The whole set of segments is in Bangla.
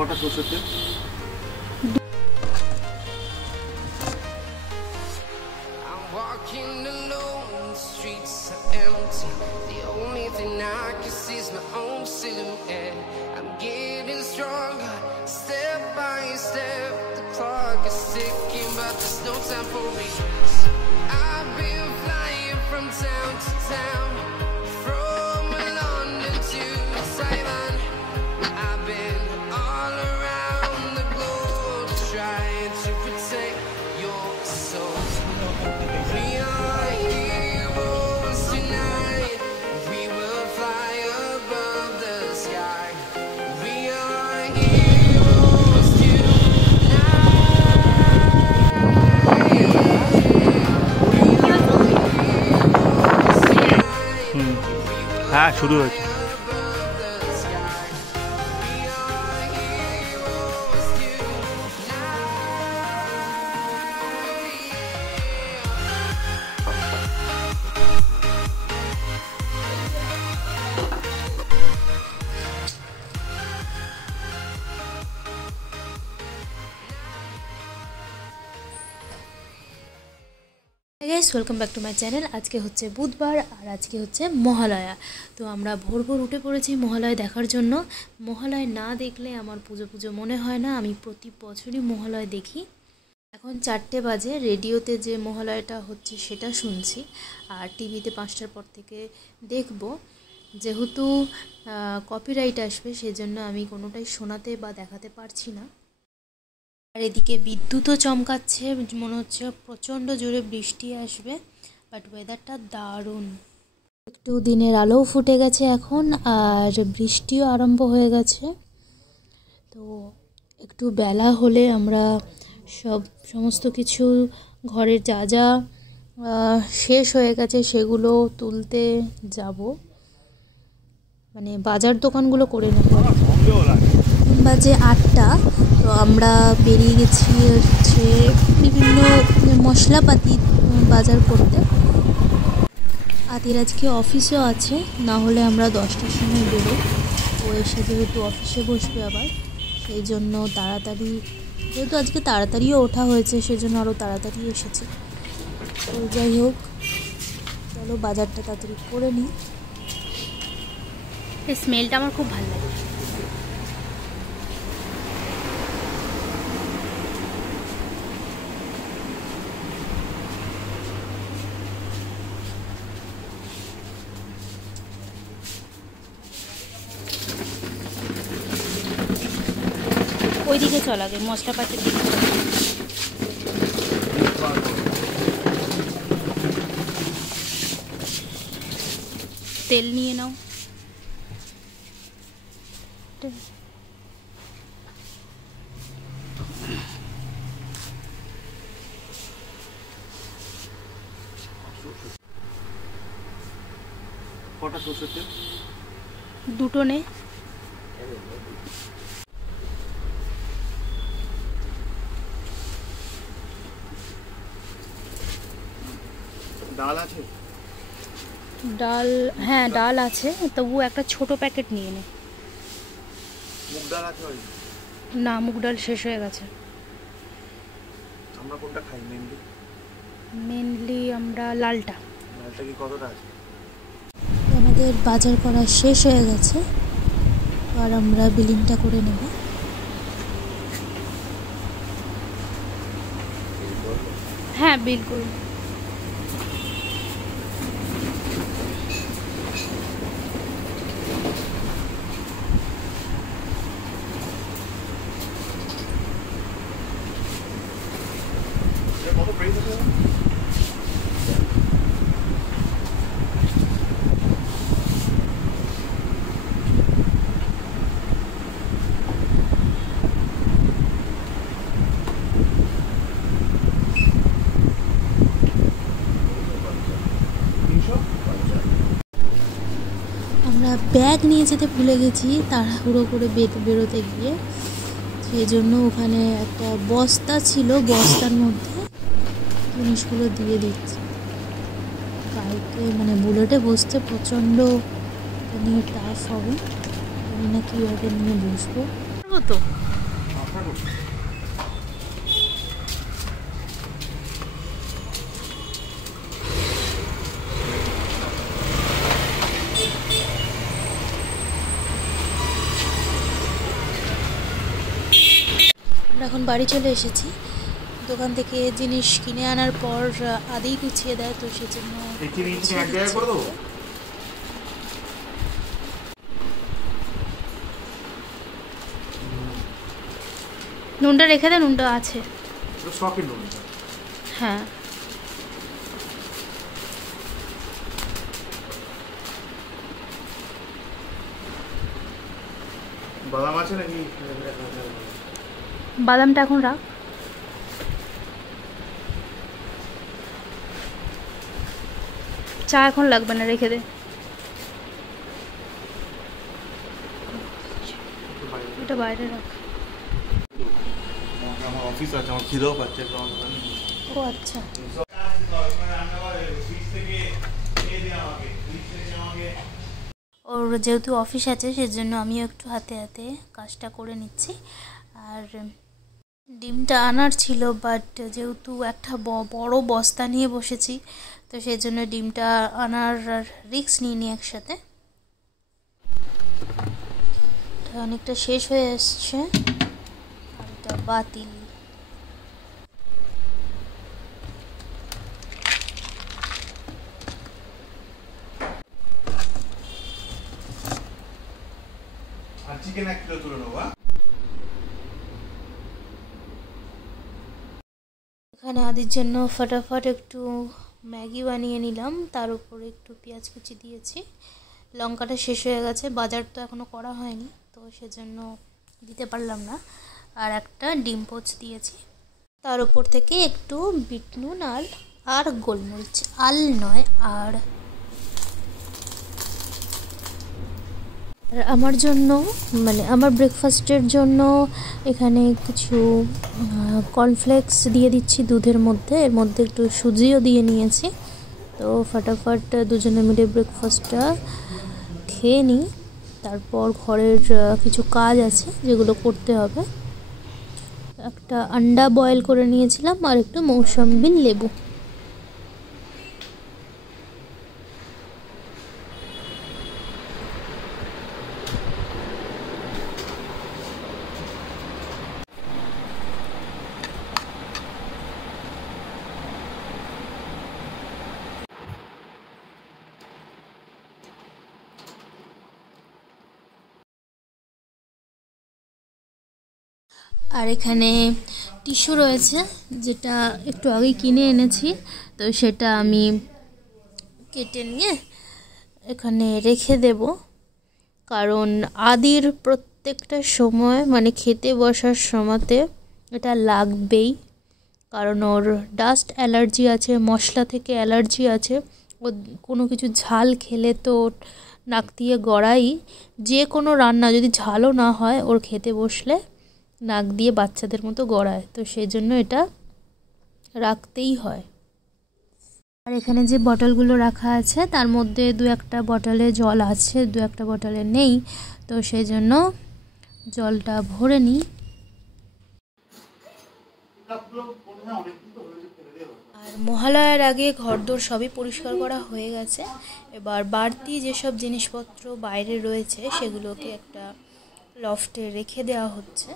কটা সরষের তেল? Walking alone, the streets are empty. The only thing I can see is my own silhouette. I'm getting stronger, step by step. The clock is ticking, but there's no time for me. I've been flying from town to town, from London to Taiwan. I've been all around the globe, trying to protect your soul. We are heroes tonight. We will fly above the sky. We are heroes tonight. হ্যাঁ শুরু হয়েছে। Guys welcome back to my channel. আজকে হচ্ছে বুধবার আর আজকে হচ্ছে মহালয়া। তো আমরা ভোর ভোর উঠে পড়েছি মহালয়া দেখার জন্য। মহালয়া না দেখলে আমার পুজো পুজো মনে হয় না। আমি প্রতি বছরই মহালয়া দেখি। এখন 4টে বাজে, রেডিওতে যে মহালয়াটা হচ্ছে সেটা শুনছি, আর টিভিতে 5টার পর থেকে দেখব। যেহেতু কপিরাইট আসবে সেজন্য আমি কোনোটাই শোনাতে বা দেখাতে পারছি না। আর এদিকে বিদ্যুৎও চমকাচ্ছে, মনে হচ্ছে প্রচণ্ড জোরে বৃষ্টি আসবে, বাট ওয়েদারটা দারুণ। একটু দিনের আলোও ফুটে গেছে এখন, আর বৃষ্টিও আরম্ভ হয়ে গেছে। তো একটু বেলা হলে আমরা সমস্ত কিছু ঘরের যা যা শেষ হয়ে গেছে সেগুলো তুলতে যাব, মানে বাজার দোকানগুলো করে নেব। বাজে 8টা। তো আমরা বেরিয়ে গেছি হচ্ছে বিভিন্ন মশলাপাতি বাজার করতে। আদির আজকে অফিসও আছে, না হলে আমরা 10টার সময় বেরোই। ও এসে যেহেতু অফিসে বসবে আবার, সেই জন্য তাড়াতাড়ি, যেহেতু আজকে তাড়াতাড়িও ওঠা হয়েছে সেজন্য আরও তাড়াতাড়ি এসেছে। তো যাই হোক, চলো বাজারটা তাড়াতাড়ি করে নিই। এই স্মেলটা আমার খুব ভালো লাগে। ওইদিকে চল, আগে মশলাপাতির দিকে তেল নিয়ে নাও। কটা সরষের তেল? 2টো নে। ডাল আছে? ডাল, হ্যাঁ ডাল আছে, তবু একটা ছোট প্যাকেট নিয়ে নে। মুগ ডাল আছে? না, মুগ ডাল শেষ হয়ে গেছে। আমরা কোনটা খাই মেনলি আমরা লালটা। ডালটা কি কতটা আছে? আমাদের বাজার করা শেষ হয়ে গেছে, আর আমরা বিলিংটা করে নেব। হ্যাঁ, বিল করুন। কত প্রাইস আছে? আমরা ব্যাগ নিয়ে যেতে ভুলে গেছি তাড়াহুড়ো করে বেরোতে গিয়ে, সেই জন্য ওখানে একটা বস্তা ছিল, বস্তার মধ্যে জিনিসগুলো দিয়ে দিচ্ছি। বাইকে মানে বুলেটে বসতে প্রচণ্ড নিয়ে টাফ হবে, জানি না কীভাবে নিয়ে বসবো। তো আপনার করুন। আমরা এখন বাড়ি চলে এসেছি। দোকান থেকে জিনিস কিনে আনার পর আদেই গুছিয়ে দেয়, তো সেজন্য এই চিনি এক জায়গায় করে দেবো। নুনটা রেখে দে, নুনটা আছে। শখের নুন। হ্যাঁ বাদাম আছে নাকি? বাদামটা এখন রাখ। চা এখন লাগবে না, রেখে দে। এটা বাইরে রাখ। আমার অফিস আছে, আমার খিদেও পাচ্ছে। ও আচ্ছা, ওর যেহেতু অফিস আছে সেজন্য আমিও একটু হাতে হাতে কাজটা করে নিচ্ছি। আর ডিমটা আনার ছিল, বাট যেহেতু একটা বড় বস্তা নিয়ে বসেছি, তো সেই জন্য ডিমটা আনার রিস্ক নিইনি একসাথে। এটা অনেকটা শেষ হয়ে এসছে, আর এটা বাতিল। আর চিকেন 1 কিলো তুলে নেবো। এখানে আদির জন্য ফটাফট একটু ম্যাগি বানিয়ে নিলাম, তার উপরে একটু পেঁয়াজ কুচি দিয়েছি। লঙ্কাটা শেষ হয়ে গেছে, বাজার তো এখনও করা হয়নি, তো সেজন্য দিতে পারলাম না। আর একটা ডিম পোচ দিয়েছি, তার উপর থেকে একটু বিট নুন আর গোলমরিচ, নয়। আর আমার জন্য, মানে আমার ব্রেকফাস্টের জন্য এখানে কিছু কর্নফ্লেক্স দিয়ে দিচ্ছি দুধের মধ্যে, এর মধ্যে একটু সুজিও দিয়ে নিয়েছি। তো ফটাফট দুজনে মিলে ব্রেকফাস্টটা খেয়ে নিই, তারপর ঘরের কিছু কাজ আছে যেগুলো করতে হবে। একটা আন্ডা বয়েল করে নিয়েছিলাম আর একটু মৌসম্বির লেবু। আর এখানে টিস্যু রয়েছে, যেটা একটু আগেই কিনে এনেছি, তো সেটা আমি কেটে নিয়ে এখানে রেখে দেব। কারণ আদির প্রত্যেকটা সময়, মানে খেতে বসার সময়তে এটা লাগবেই, কারণ ওর ডাস্ট অ্যালার্জি আছে, মশলা থেকে অ্যালার্জি আছে। ও কোনো কিছু ঝাল খেলে তো নাক দিয়ে গড়াই, যে কোনো রান্না যদি ঝালও না হয় ওর খেতে বসলে নাক দিয়ে বাচ্চাদের মতো গড়ায়, তো সেই জন্য এটা রাখতেই হয়। আর এখানে যে বটলগুলো রাখা আছে তার মধ্যে 2-1টা বটলে জল আছে, 2-1টা বটলে নেই, তো সেই জন্য জলটা ভরে নিই। আর মহালয়ার আগে ঘরদোর সবই পরিষ্কার করা হয়ে গেছে। এবার বাড়তি যেসব জিনিসপত্র বাইরে রয়েছে সেগুলোকে একটা লফটে রেখে দেওয়া হচ্ছে।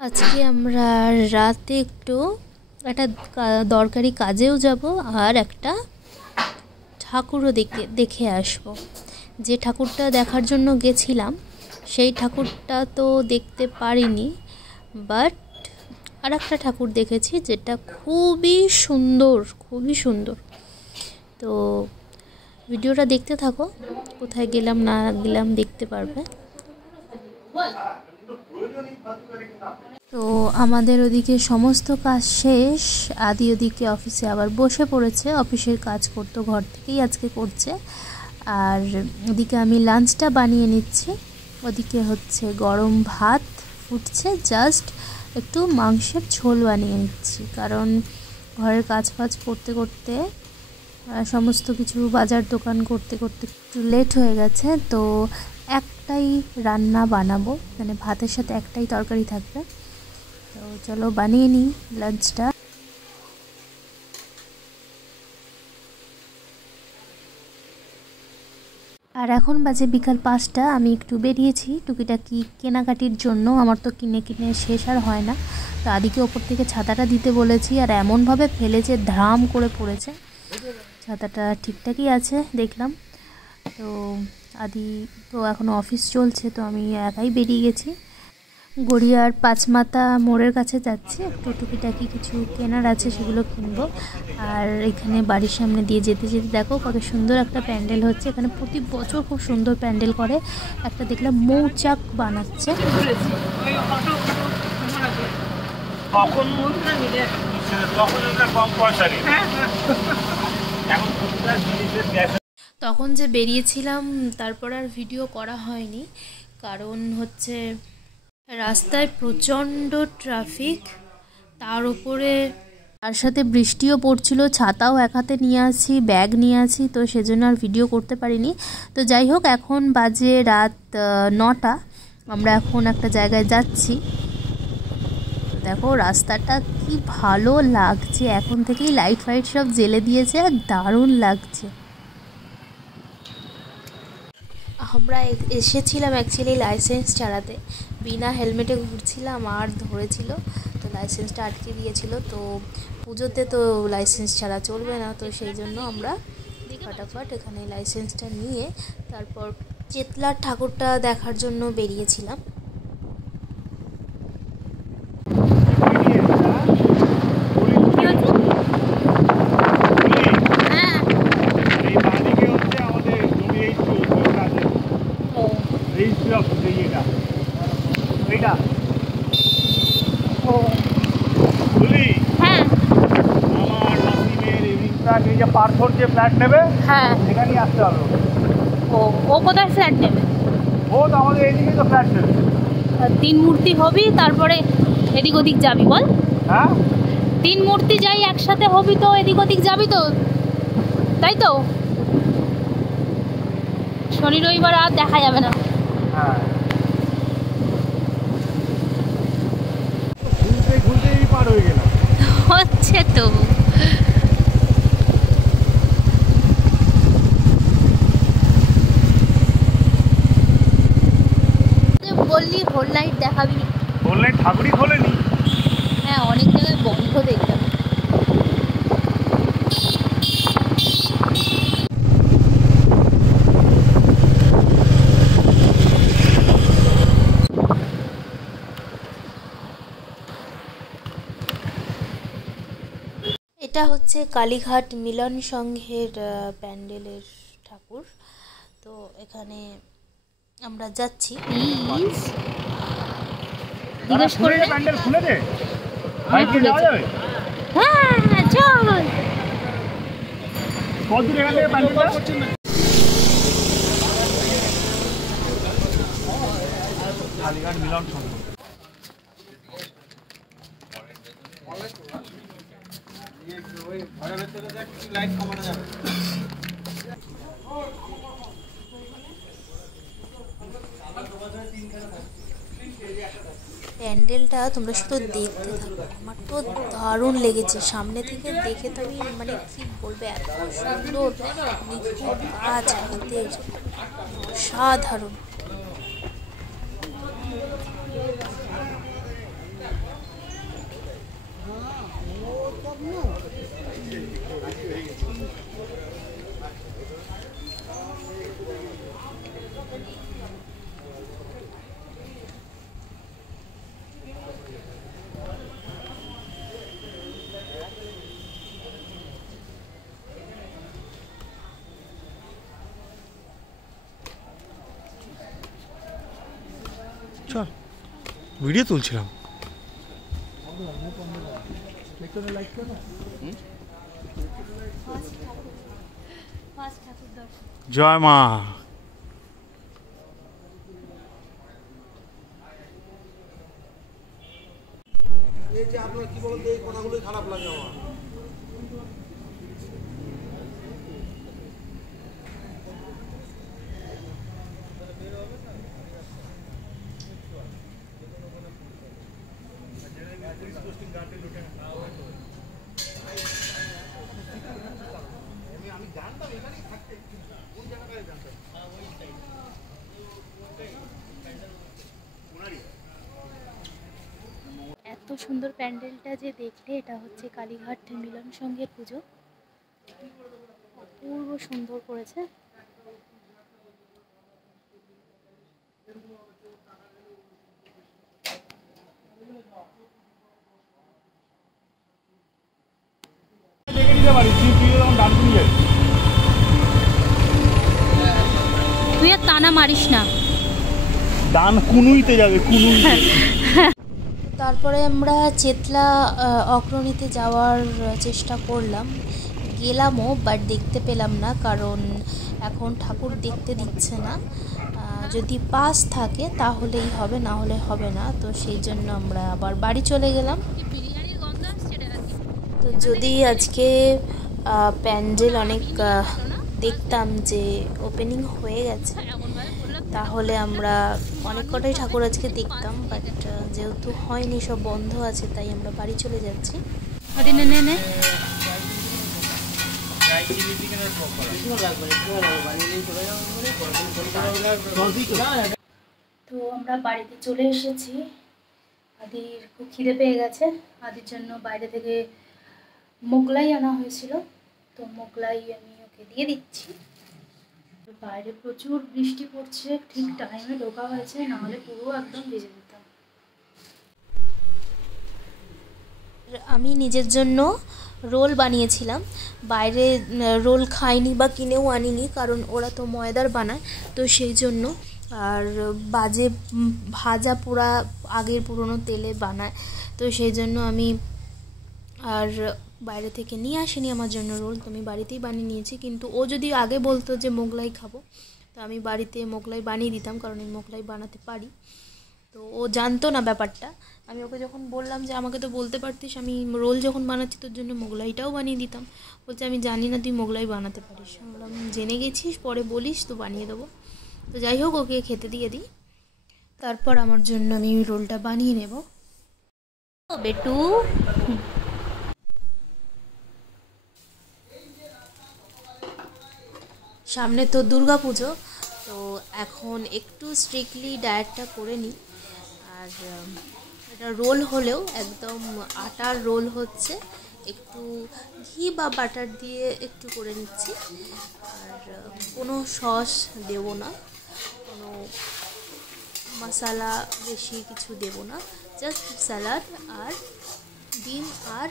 আজকে আমরা রাতে একটু একটা দরকারি কাজেও যাব, আর একটা ঠাকুরও দেখে আসব। যে ঠাকুরটা দেখার জন্য গেছিলাম সেই ঠাকুরটা তো দেখতে পারিনি, বাট আর একটা ঠাকুর দেখেছি যেটা খুবই সুন্দর, খুবই সুন্দর। তো ভিডিওটা দেখতে থাকো, কোথায় গেলাম না গেলাম দেখতে পারবে। তো আমাদের ওদিকে সমস্ত কাজ শেষ। আদি ওদিকে অফিসে আবার বসে পড়েছে, অফিসের কাজ করতো, ঘর থেকেই আজকে করছে। আর ওদিকে আমি লাঞ্চটা বানিয়ে নিচ্ছি। ওদিকে হচ্ছে গরম ভাত ফুটছে, জাস্ট একটু মাংসের ঝোল বানিয়ে নিচ্ছি, কারণ ঘরের কাজ ফাজ করতে করতে সমস্ত কিছু বাজার দোকান করতে করতে একটু লেট হয়ে গেছে। তো একটাই রান্না বানাবো, মানে ভাতের সাথে একটাই তরকারি থাকবে। তো চলো বানিয়ে নিই লাঞ্চটা। আর এখন বাজে বিকাল 5টা। আমি একটু বেরিয়েছি টুকিটাকি কেনাকাটির জন্য। আমার তো কিনে কিনে শেষ আর হয় না। তো আদিকে ওপর থেকে ছাতাটা দিতে বলেছি, আর এমনভাবে ফেলেছে, ধাম করে পড়েছে। ছাতাটা ঠিকঠাকই আছে দেখলাম। তো আদি তো এখনও অফিস চলছে, তো আমি একাই বেরিয়ে গেছি। গড়িয়ার পাঁচমাথা মোড়ের কাছে যাচ্ছি, একটু টুকিটাকি কিছু কেনার আছে, সেগুলো কিনবো। আর এখানে বাড়ির সামনে দিয়ে যেতে যেতে দেখো কত সুন্দর একটা প্যান্ডেল হচ্ছে। এখানে প্রতি বছর খুব সুন্দর প্যান্ডেল করে। একটা দেখলাম মৌচাক বানাচ্ছে। তখন যে বেরিয়েছিলাম তারপর আর ভিডিও করা হয়নি, কারণ হচ্ছে রাস্তায় প্রচণ্ড ট্রাফিক, তার উপরে তার সাথে বৃষ্টিও পড়ছিল। ছাতাও এক হাতে নিয়ে আসি, ব্যাগ নিয়ে আসি, তো সেজন্য আর ভিডিও করতে পারিনি। তো যাই হোক, এখন বাজে রাত 9টা। আমরা এখন একটা জায়গায় যাচ্ছি। তো দেখো রাস্তাটা কি ভালো লাগছে, এখন থেকেই লাইট ফাইট সব জ্বেলে দিয়েছে, আর দারুণ লাগছে। আমরা এসেছিলাম অ্যাকচুয়ালি লাইসেন্স ছাড়াতে, বিনা হেলমেটে ঘুরছিলাম আর ধরেছিল, তো লাইসেন্সটা আটকে দিয়েছিল। তো পুজোতে তো লাইসেন্স ছাড়া চলবে না, তো সেই জন্য আমরা ফটাফট এখানে লাইসেন্সটা নিয়ে তারপর চেতলার ঠাকুরটা দেখার জন্য বেরিয়েছিলাম। পার্থর যে ফ্ল্যাট নেবে, হ্যাঁ এখানেই আসতে হবে। ও কোথায় ফ্ল্যাট নেবে? ও তো আমাদের এইদিকে তো ফ্ল্যাট নেবে। 3 মূর্তি হবি, তারপরে এদিক ওদিক যাবি বল? হ্যাঁ 3 মূর্তি যাই একসাথে হবি, তো এদিক ওদিক যাবি তো, তাই তো? শনি রবিবার আর দেখা যাবে না। হ্যাঁ ঘুরতেই পার হয়ে গেলাম। হচ্ছে তো বললি হোল নাইট দেখাবি? হোল নাইট ঠাকুরই খোলেনি। হ্যাঁ, অনেক জায়গায় বন্ধ দেখলাম। এটা হচ্ছে কালীঘাট মিলন সংঘের প্যান্ডেলের ঠাকুর। তো এখানে আমরা যাচ্ছি। জিজ্ঞেস করে প্যান্ডেল খুলে দে, বাইকে যাওয়া যাবে? হ্যাঁ চল। কত দূর এখান থেকে প্যান্ডেলটা? কালীঘাট মিলন সংঘ। প্যান্ডেলটা তোমরা শুধু দেখতে থাকো, আমার তো দারুণ লেগেছে। সামনে থেকে দেখে তো আমি মানে কি বলবো, এত সুন্দর নিখুঁত কাজ হাতের, অসাধারণ। চল ভিডিও তুলছিলাম। জয় মা। এই যে আপনার কি বলতে এই কথাগুলোই খারাপ লাগে আমার। আমি জানতাম এখানেই থাকতে, কোন জায়গাটায় জানতাম। এত সুন্দর প্যান্ডেলটা যে দেখলে, এটা হচ্ছে কালীঘাট মিলন সংঘের পুজো। অপূর্ব সুন্দর করেছে। দেখে নিতে পারি তুই যখন ডান করে যাবি। তুই আর টানা মারিস না, ডান কুনুইতে যাবে, কুনুইতে। তারপরে আমরা চেতলা অগ্রণীতে যাওয়ার চেষ্টা করলাম, গেলামও, বাট দেখতে পেলাম না, কারণ এখন ঠাকুর দেখতে দিচ্ছে না। যদি পাস থাকে তাহলেই হবে, না হলে হবে না। তো সেই জন্য আমরা আবার বাড়ি চলে গেলাম। তো যদি আজকে প্যান্ডেল অনেক দেখতাম যে ওপেনিং হয়ে গেছে, তাহলে আমরা অনেক কটাই ঠাকুর আজকে দেখতাম, বাট যেহেতু হয়নি, সব বন্ধ আছে, তাই আমরা বাড়ি চলে যাচ্ছি। তো আমরা বাড়িতে চলে এসেছি। আদির খুব খিদে পেয়ে গেছে। আদির জন্য বাইরে থেকে মোগলাই আনা হয়েছিল, তো মোগলাই আমি ওকে দিয়ে দিচ্ছি। বাইরে প্রচুর বৃষ্টি পড়ছে, ঠিক টাইমে ঢোকা হয়েছে, নাহলে পুরো একদম ভিজে যেতাম। আমি নিজের জন্য রোল বানিয়েছিলাম। বাইরে রোল খাইনি বা কিনেও আনিনি, কারণ ওরা তো ময়দার বানায়, তো সেই জন্য। আর বাজে ভাজা পোড়া আগের পুরনো তেলে বানায়, তো সেই জন্য আমি আর বাইরে থেকে নিয়ে আসিনি আমার জন্য রোল, তো আমি বাড়িতেই বানিয়ে নিয়েছি। কিন্তু ও যদি আগে বলতো যে মোগলাই খাবো, তো আমি বাড়িতে মোগলাই বানিয়ে দিতাম, কারণ আমি মোগলাই বানাতে পারি। তো ও জানতো না ব্যাপারটা। আমি ওকে যখন বললাম যে আমাকে তো বলতে পারতিস, আমি রোল যখন বানাচ্ছি তোর জন্য মোগলাইটাও বানিয়ে দিতাম, বলছে আমি জানি না তুই মোগলাই বানাতে পারিস। আমরা জেনে গেছিস, পরে বলিস তো বানিয়ে দেবো। তো যাই হোক, ওকে খেতে দিয়ে দিই, তারপর আমার জন্য আমি রোলটা বানিয়ে নেব। বেটু, সামনে তো দুর্গা পুজো, তো এখন একটু স্ট্রিক্টলি ডায়েটটা করে নিই। আর এটা রোল হলেও একদম আটার রোল হচ্ছে, একটু ঘি বা বাটার দিয়ে একটু করে নিচ্ছি। আর কোনো সস দেবো না, কোনো মশলা বেশি কিছু দেবো না, জাস্ট স্যালাড আর ডিম আর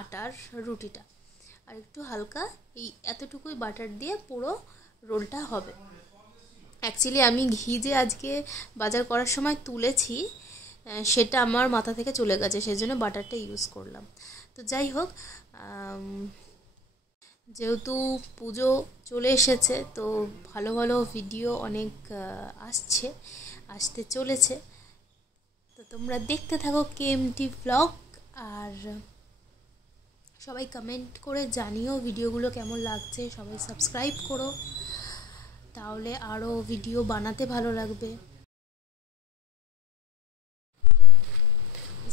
আটার রুটিটা, আর একটু হালকা এই এতটুকুই বাটার দিয়ে পুরো রোলটা হবে। অ্যাকচুয়ালি আমি ঘি যে আজকে বাজার করার সময় তুলেছি, সেটা আমার মাথা থেকে চলে গেছে, সেই জন্য বাটারটা ইউজ করলাম। তো যাই হোক, যেহেতু পুজো চলে এসেছে, তো ভালো ভালো ভিডিও অনেক আসতে চলেছে, তো তোমরা দেখতে থাকো কেএমটি ব্লগ। আর সবাই কমেন্ট করে জানিও ভিডিওগুলো কেমন লাগছে, সবাই সাবস্ক্রাইব করো, তাহলে আরও ভিডিও বানাতে ভালো লাগবে।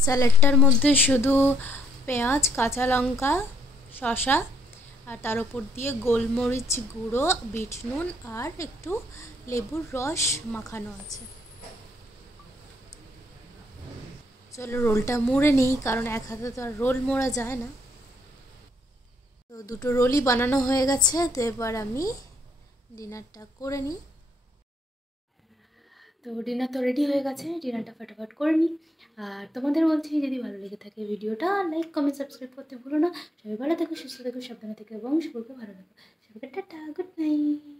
স্যালাডটার মধ্যে শুধু পেঁয়াজ, কাঁচা লঙ্কা, শসা, আর তার উপর দিয়ে গোলমরিচ গুঁড়ো, বিট নুন আর একটু লেবুর রস মাখানো আছে। চলো রোলটা মুড়ে নিই, কারণ এক হাতে তো আর রোল মোড়া যায় না। তো দুটো রোলই বানানো হয়ে গেছে, তো এবার আমি ডিনারটা করে নিই। তো ডিনার তো রেডি হয়ে গেছে, ডিনারটা ফটাফট করে নিই। আর তোমাদের বলছি, যদি ভালো লেগে থাকে ভিডিওটা, লাইক কমেন্ট সাবস্ক্রাইব করতে ভুলো না। সবাই ভালো থেকো, সুস্থ থেকো, সাবধানে থেকো এবং সবাইকে ভালো থেকো। সবাইকে টাটা, গুড নাইট।